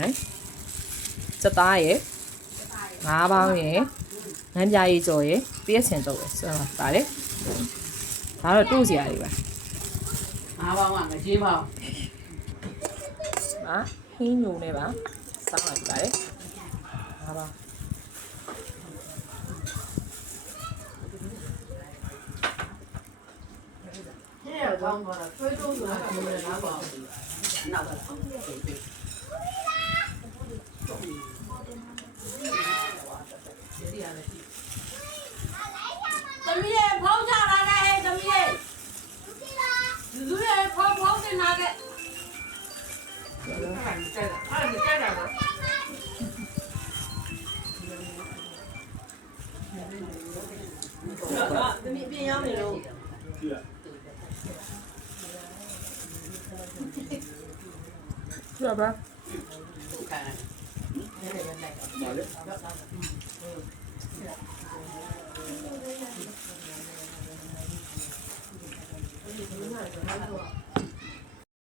ပါတယ်စက်သားရယ်ငါးပေါင်းရယ်ငန်းပြားရေးကြော်ရယ်တရက်ချင်တော့ပဲဆိုတော့ပါတယ်ဒါတော့တို့စရာတွေပါငါးပေါင်းကငကြီးပေါင်းဟင်းညိုနေပါစောင်းလိုက်ပါတယ်ငါးပေါင်းကောင်းပါတော့ကျွေးတိုးဆိုတာကလည်းငါးပေါင်းနောက်တော့သမီးရဲ့ဖောင်းချလာခဲ့ဟဲ့သမီးရဲ့လူရဲ့ဖောင်းတင်လာခဲ့အဲ့ဒါကြိုက်တာပါသမီးပြင်ရောက်နေလို့ရပါခံ